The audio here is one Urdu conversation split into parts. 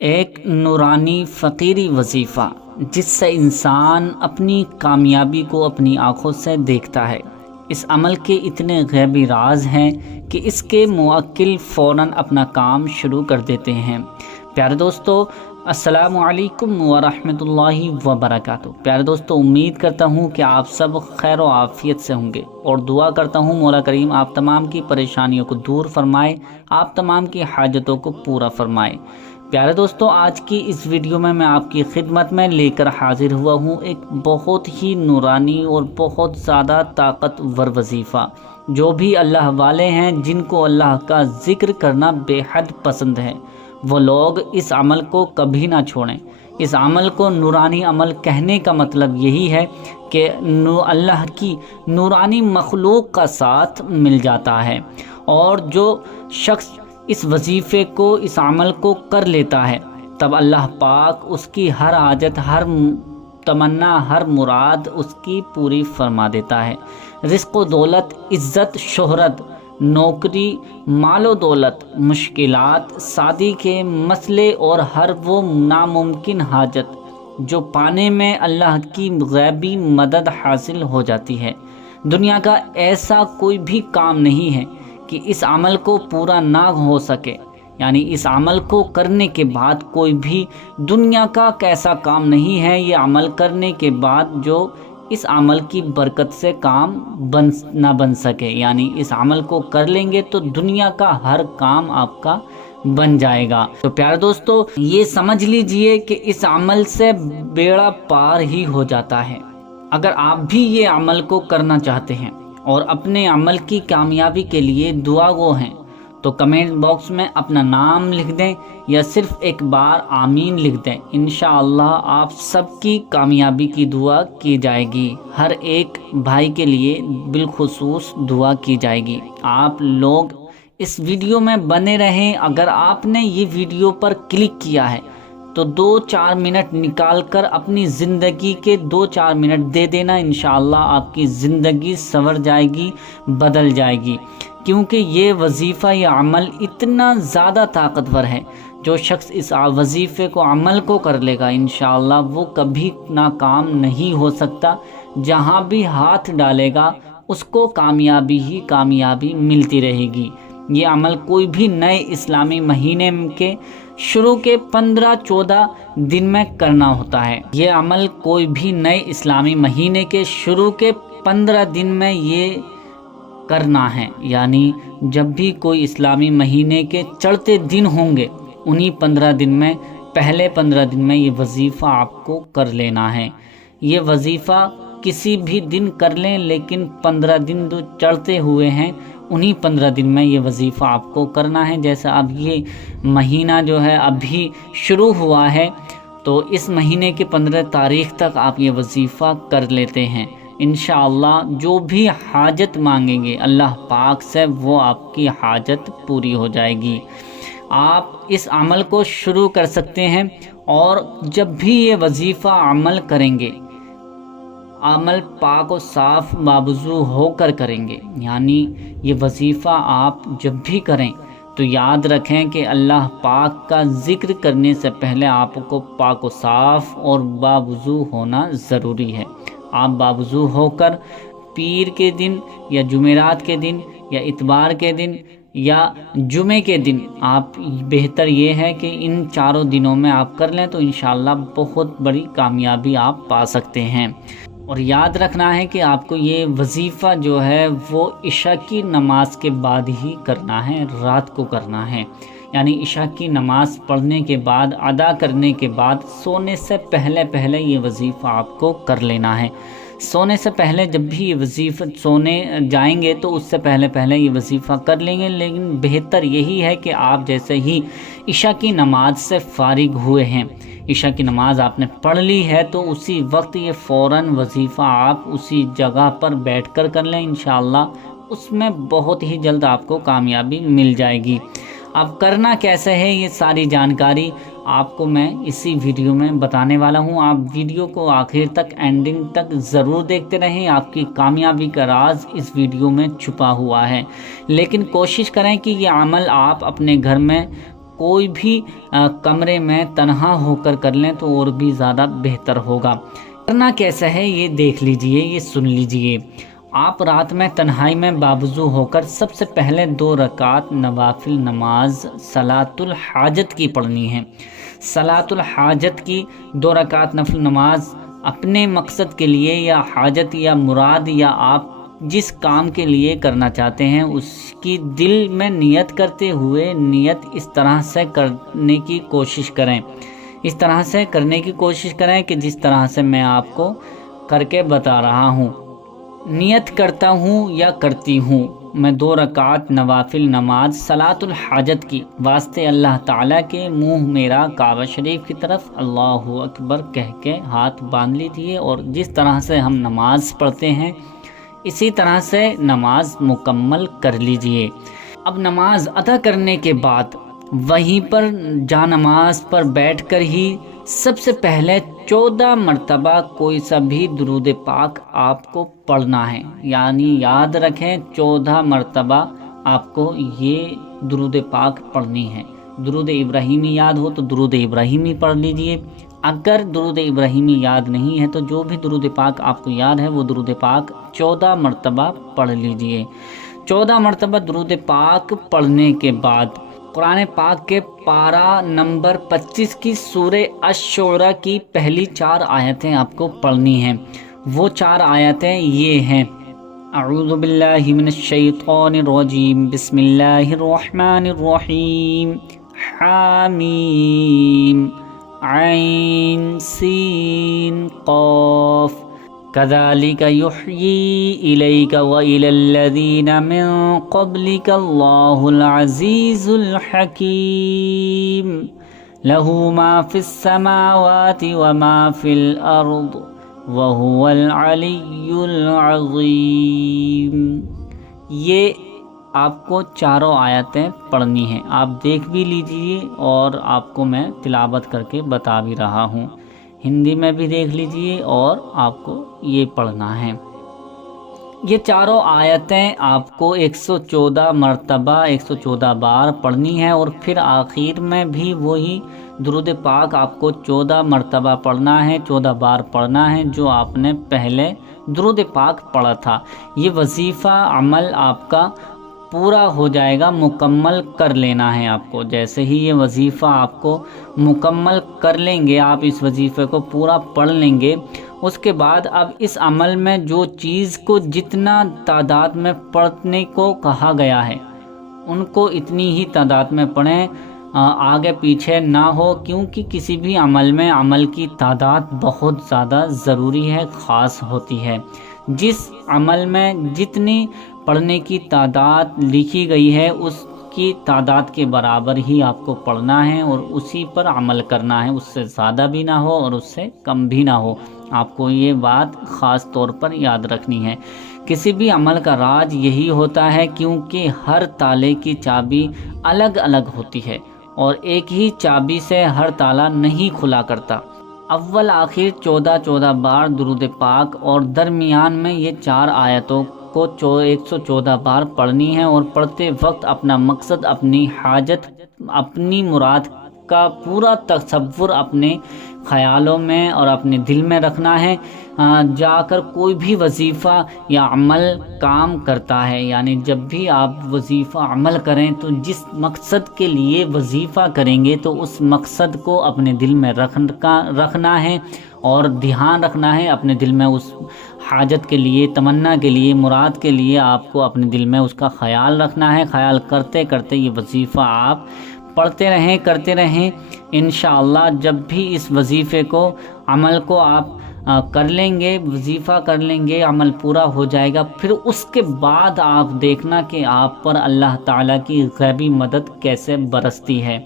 ایک نورانی فقیری وظیفہ جس سے انسان اپنی کامیابی کو اپنی آنکھوں سے دیکھتا ہے۔ اس عمل کے اتنے غیبی راز ہیں کہ اس کے موکل فوراً اپنا کام شروع کر دیتے ہیں۔ پیارے دوستو، السلام علیکم ورحمۃ اللہ وبرکاتہ۔ پیارے دوستو، امید کرتا ہوں کہ آپ سب خیر و عافیت سے ہوں گے اور دعا کرتا ہوں مولا کریم آپ تمام کی پریشانیوں کو دور فرمائے، آپ تمام کی حاجتوں کو پورا فرمائے۔ پیارے دوستو، آج کی اس ویڈیو میں آپ کی خدمت میں لے کر حاضر ہوا ہوں ایک بہت ہی نورانی اور بہت زیادہ طاقتور وظیفہ۔ جو بھی اللہ والے ہیں، جن کو اللہ کا ذکر کرنا بے حد پسند ہے، وہ لوگ اس عمل کو کبھی نہ چھوڑیں۔ اس عمل کو نورانی عمل کہنے کا مطلب یہی ہے کہ اللہ کی نورانی مخلوق کا ساتھ مل جاتا ہے، اور جو شخص اس وظیفے کو، اس عمل کو کر لیتا ہے، تب اللہ پاک اس کی ہر حاجت، ہر تمنا، ہر مراد اس کی پوری فرما دیتا ہے۔ رزق و دولت، عزت، شہرت، نوکری، مال و دولت، مشکلات، شادی کے مسئلے اور ہر وہ ناممکن حاجت جو پانے میں اللہ کی غیبی مدد حاصل ہو جاتی ہے۔ دنیا کا ایسا کوئی بھی کام نہیں ہے کہ اس عمل کو پورا نہ ہو سکے، یعنی اس عمل کو کرنے کے بعد کوئی بھی دنیا کا کیسا کام نہیں ہے یہ عمل کرنے کے بعد جو اس عمل کی برکت سے کام نہ بن سکے۔ یعنی اس عمل کو کر لیں گے تو دنیا کا ہر کام آپ کا بن جائے گا۔ تو پیارے دوستو، یہ سمجھ لیجئے کہ اس عمل سے بیڑا پار ہی ہو جاتا ہے۔ اگر آپ بھی یہ عمل کو کرنا چاہتے ہیں اور اپنے عمل کی کامیابی کے لیے دعا گو ہیں، تو کمنٹ باکس میں اپنا نام لکھ دیں یا صرف ایک بار آمین لکھ دیں۔ انشاءاللہ آپ سب کی کامیابی کی دعا کی جائے گی۔ ہر ایک بھائی کے لیے بالخصوص دعا کی جائے گی۔ آپ لوگ اس ویڈیو میں بنے رہیں۔ اگر آپ نے یہ ویڈیو پر کلک کیا ہے تو 2-4 منٹ نکال کر اپنی زندگی کے 2-4 منٹ دے دینا، انشاءاللہ آپ کی زندگی سنور جائے گی، بدل جائے گی، کیونکہ یہ وظیفہ، یہ عمل اتنا زیادہ طاقتور ہے۔ جو شخص اس وظیفے کو، عمل کو کر لے گا، انشاءاللہ وہ کبھی ناکام نہیں ہو سکتا۔ جہاں بھی ہاتھ ڈالے گا اس کو کامیابی ہی کامیابی ملتی رہے گی۔ یہ عمل کوئی بھی نئے اسلامی مہینے کے شروع کے 15-14 دن میں کرنا ہوتا ہے۔ یہ عمل کوئی بھی نئے اسلامی مہینے کے شروع کے 15 دن میں یہ کرنا ہے، یعنی جب بھی کوئی اسلامی مہینے کے چڑھتے دن ہوں گے، انہی 15 دن میں، پہلے 15 دن میں یہ وظیفہ آپ کو کر لینا ہے۔ یہ وظیفہ کسی بھی دن کر لیں، لیکن 15 دن جو چڑھتے ہوئے ہیں انہی 15 دن میں یہ وظیفہ آپ کو کرنا ہے۔ جیسے اب یہ مہینہ جو ہے ابھی شروع ہوا ہے، تو اس مہینے کے 15 تاریخ تک آپ یہ وظیفہ کر لیتے ہیں، انشاءاللہ جو بھی حاجت مانگیں گے اللہ پاک سے، وہ آپ کی حاجت پوری ہو جائے گی۔ آپ اس عمل کو شروع کر سکتے ہیں، اور جب بھی یہ وظیفہ عمل کریں گے، عمل پاک و صاف بابوضو ہو کر کریں گے۔ یعنی یہ وظیفہ آپ جب بھی کریں تو یاد رکھیں کہ اللہ پاک کا ذکر کرنے سے پہلے آپ کو پاک و صاف اور بابوضو ہونا ضروری ہے۔ آپ بابوضو ہو کر پیر کے دن یا جمعرات کے دن یا اتوار کے دن یا جمعے کے دن، آپ بہتر یہ ہے کہ ان 4 دنوں میں آپ کر لیں، تو انشاءاللہ بہت بڑی کامیابی آپ پا سکتے ہیں۔ اور یاد رکھنا ہے کہ آپ کو یہ وظیفہ جو ہے وہ عشاء کی نماز کے بعد ہی کرنا ہے، رات کو کرنا ہے۔ یعنی عشاء کی نماز پڑھنے کے بعد، ادا کرنے کے بعد، سونے سے پہلے یہ وظیفہ آپ کو کر لینا ہے۔ سونے سے پہلے جب بھی یہ وظیفہ سونے جائیں گے تو اس سے پہلے یہ وظیفہ کر لیں گے، لیکن بہتر یہی ہے کہ آپ جیسے ہی عشاء کی نماز سے فارغ ہوئے ہیں، عشاء کی نماز آپ نے پڑھ لی ہے، تو اسی وقت یہ فوراً وظیفہ آپ اسی جگہ پر بیٹھ کر لیں، انشاءاللہ اس میں بہت ہی جلد آپ کو کامیابی مل جائے گی۔ اب کرنا کیسے ہے، یہ ساری جانکاری آپ کو میں اسی ویڈیو میں بتانے والا ہوں۔ آپ ویڈیو کو آخر تک، اینڈنگ تک ضرور دیکھتے رہیں۔ آپ کی کامیابی کا راز اس ویڈیو میں چھپا ہوا ہے، لیکن کوشش کریں کہ یہ عمل آپ اپنے گھر میں کوئی بھی کمرے میں تنہا ہو کر کر لیں تو اور بھی زیادہ بہتر ہوگا۔ کرنا کیسا ہے یہ دیکھ لیجئے، یہ سن لیجئے۔ آپ رات میں تنہائی میں باوضو ہو کر سب سے پہلے 2 رکعت نوافل نماز صلاۃ الحاجت کی پڑھنی ہے۔ صلاۃ الحاجت کی 2 رکعت نفل نماز اپنے مقصد کے لیے یا حاجت یا مراد یا آپ جس کام کے لیے کرنا چاہتے ہیں اس کی دل میں نیت کرتے ہوئے نیت اس طرح سے کرنے کی کوشش کریں، اس طرح سے کرنے کی کوشش کریں کہ جس طرح سے میں آپ کو کر کے بتا رہا ہوں۔ نیت کرتا ہوں یا کرتی ہوں میں 2 رکعت نوافل نماز صلاۃ الحاجت کی واسطے اللہ تعالیٰ کے منہ میرا کعبہ شریف کی طرف اللہ اکبر کہہ کے ہاتھ باندھ لیجیے، اور جس طرح سے ہم نماز پڑھتے ہیں اسی طرح سے نماز مکمل کر لیجئے۔ اب نماز ادا کرنے کے بعد وہیں پر جا نماز پر بیٹھ کر ہی سب سے پہلے 14 مرتبہ کوئی سا بھی درود پاک آپ کو پڑھنا ہے، یعنی یاد رکھیں 14 مرتبہ آپ کو یہ درود پاک پڑھنی ہے۔ درود ابراہیمی یاد ہو تو درود ابراہیمی پڑھ لیجئے، اگر درود ابراہیمی یاد نہیں ہے تو جو بھی درود پاک آپ کو یاد ہے وہ درود پاک 14 مرتبہ پڑھ لیجئے۔ 14 مرتبہ درود پاک پڑھنے کے بعد قرآن پاک کے پارہ نمبر 25 کی سورہ الشعراء کی پہلی 4 آیتیں آپ کو پڑھنی ہیں۔ وہ 4 آیتیں یہ ہیں: اعوذ باللہ من الشیطان الرجیم، بسم اللہ الرحمن الرحیم، حامیم عین سین قاف، كذلك يحيي إليك وإلى الذين من قبلك الله العزيز الحكيم، له ما في السماوات وما في الأرض وهو العلي العظيم۔ یہ آپ کو 4 آیتیں پڑھنی ہیں، آپ دیکھ بھی لیجئے اور آپ کو میں تلاوت کر کے بتا بھی رہا ہوں، ہندی میں بھی دیکھ لیجئے اور آپ کو یہ پڑھنا ہے۔ یہ 4 آیتیں آپ کو 114 مرتبہ 114 بار پڑھنی ہے، اور پھر آخر میں بھی وہی درود پاک آپ کو 14 مرتبہ پڑھنا ہے، 14 بار پڑھنا ہے جو آپ نے پہلے درود پاک پڑھا تھا۔ یہ وظیفہ عمل آپ کا پورا ہو جائے گا، مکمل کر لینا ہے آپ کو۔ جیسے ہی یہ وظیفہ آپ کو مکمل کر لیں گے، آپ اس وظیفے کو پورا پڑھ لیں گے، اس کے بعد اب اس عمل میں جو چیز کو جتنا تعداد میں پڑھنے کو کہا گیا ہے ان کو اتنی ہی تعداد میں پڑھیں، آگے پیچھے نہ ہو، کیونکہ کسی بھی عمل میں عمل کی تعداد بہت زیادہ ضروری ہے، خاص ہوتی ہے۔ جس عمل میں جتنی پڑھنے کی تعداد لکھی گئی ہے اس کی تعداد کے برابر ہی آپ کو پڑھنا ہے اور اسی پر عمل کرنا ہے، اس سے زیادہ بھی نہ ہو اور اس سے کم بھی نہ ہو۔ آپ کو یہ بات خاص طور پر یاد رکھنی ہے۔ کسی بھی عمل کا راز یہی ہوتا ہے، کیونکہ ہر تالے کی چابی الگ الگ ہوتی ہے اور ایک ہی چابی سے ہر تالا نہیں کھلا کرتا۔ اول آخر 14 بار درود پاک اور درمیان میں یہ 4 آیتوں کو 114 بار پڑھنی ہے، اور پڑھتے وقت اپنا مقصد، اپنی حاجت، اپنی مراد کا پورا تصور اپنے خیالوں میں اور اپنے دل میں رکھنا ہے۔ جا کر کوئی بھی وظیفہ یا عمل کام کرتا ہے، یعنی جب بھی آپ وظیفہ عمل کریں تو جس مقصد کے لیے وظیفہ کریں گے تو اس مقصد کو اپنے دل میں رکھنا ہے اور دھیان رکھنا ہے اپنے دل میں، اس حاجت کے لیے، تمنا کے لیے، مراد کے لیے آپ کو اپنے دل میں اس کا خیال رکھنا ہے۔ خیال کرتے کرتے یہ وظیفہ آپ پڑھتے رہیں، کرتے رہیں۔ انشاءاللہ جب بھی اس وظیفے کو، عمل کو آپ کر لیں گے، وظیفہ کر لیں گے، عمل پورا ہو جائے گا، پھر اس کے بعد آپ دیکھنا کہ آپ پر اللہ تعالیٰ کی غیبی مدد کیسے برستی ہے۔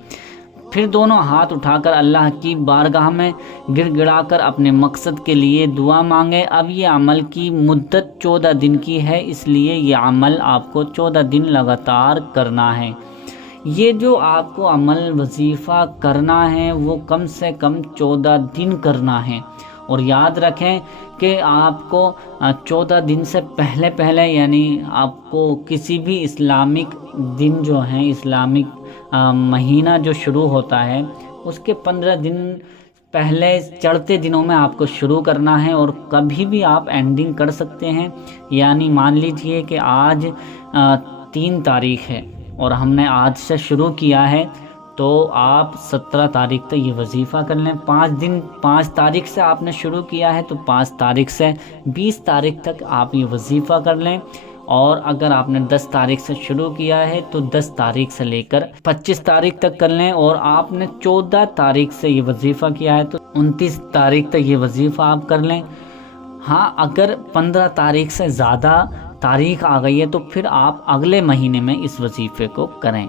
پھر دونوں ہاتھ اٹھا کر اللہ کی بارگاہ میں گڑ گڑا کر اپنے مقصد کے لیے دعا مانگے۔ اب یہ عمل کی مدت 14 دن کی ہے، اس لیے یہ عمل آپ کو 14 دن لگاتار کرنا ہے۔ یہ جو آپ کو عمل وظیفہ کرنا ہے وہ کم سے کم 14 دن کرنا ہے، اور یاد رکھیں کہ آپ کو 14 دن سے پہلے یعنی آپ کو کسی بھی اسلامک دن جو ہیں، اسلامک مہینہ جو شروع ہوتا ہے اس کے 15 دن پہلے چڑھتے دنوں میں آپ کو شروع کرنا ہے، اور کبھی بھی آپ اینڈنگ کر سکتے ہیں۔ یعنی مان لیجئے کہ آج 3 تاریخ ہے اور ہم نے آج سے شروع کیا ہے، تو آپ 17 تاریخ تک یہ وظیفہ کر لیں۔ 5 تاریخ سے آپ نے شروع کیا ہے تو 5 تاریخ سے 20 تاریخ تک آپ یہ وظیفہ کر لیں، اور اگر آپ نے 10 تاریخ سے شروع کیا ہے تو 10 تاریخ سے لے کر 25 تاریخ تک کر لیں، اور آپ نے 14 تاریخ سے یہ وظیفہ کیا ہے تو 29 تاریخ تک یہ وظیفہ آپ کر لیں۔ ہاں، اگر 15 تاریخ سے زیادہ تاریخ آ گئی ہے تو پھر آپ اگلے مہینے میں اس وظیفے کو کریں۔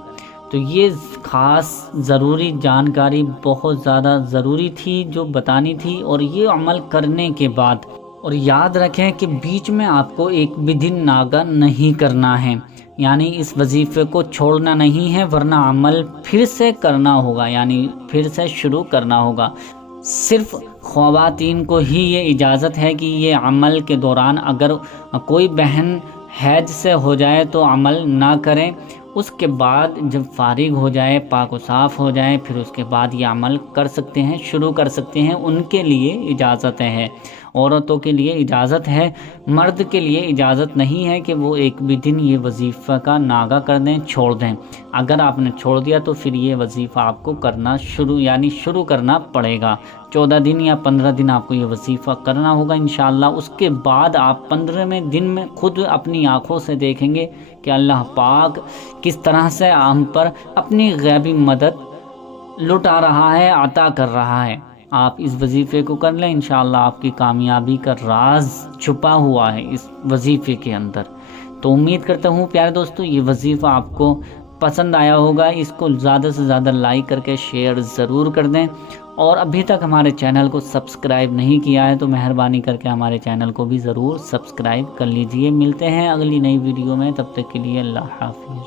تو یہ خاص ضروری جانکاری بہت زیادہ ضروری تھی جو بتانی تھی، اور یہ عمل کرنے کے بعد، اور یاد رکھیں کہ بیچ میں آپ کو ایک بھی دن ناغہ نہیں کرنا ہے، یعنی اس وظیفے کو چھوڑنا نہیں ہے، ورنہ عمل پھر سے کرنا ہوگا، یعنی پھر سے شروع کرنا ہوگا۔ صرف خواتین کو ہی یہ اجازت ہے کہ یہ عمل کے دوران اگر کوئی بہن حیض سے ہو جائے تو عمل نہ کریں، اس کے بعد جب فارغ ہو جائے، پاک و صاف ہو جائے، پھر اس کے بعد یہ عمل کر سکتے ہیں، شروع کر سکتے ہیں۔ ان کے لیے اجازتیں ہیں، عورتوں کے لیے اجازت ہے، مرد کے لیے اجازت نہیں ہے کہ وہ ایک بھی دن یہ وظیفہ کا ناغہ کر دیں، چھوڑ دیں۔ اگر آپ نے چھوڑ دیا تو پھر یہ وظیفہ آپ کو کرنا شروع کرنا پڑے گا۔ 14 دن یا 15 دن آپ کو یہ وظیفہ کرنا ہوگا انشاءاللہ۔ اس کے بعد آپ 15ویں دن میں خود اپنی آنکھوں سے دیکھیں گے کہ اللہ پاک کس طرح سے ہم پر اپنی غیبی مدد لٹا رہا ہے، عطا کر رہا ہے۔ آپ اس وظیفے کو کر لیں، انشاءاللہ آپ کی کامیابی کا راز چھپا ہوا ہے اس وظیفے کے اندر۔ تو امید کرتا ہوں پیارے دوستو یہ وظیفہ آپ کو پسند آیا ہوگا۔ اس کو زیادہ سے زیادہ لائک کر کے شیئر ضرور کر دیں، اور ابھی تک ہمارے چینل کو سبسکرائب نہیں کیا ہے تو مہربانی کر کے ہمارے چینل کو بھی ضرور سبسکرائب کر لیجئے۔ ملتے ہیں اگلی نئی ویڈیو میں، تب تک کے لیے اللہ حافظ۔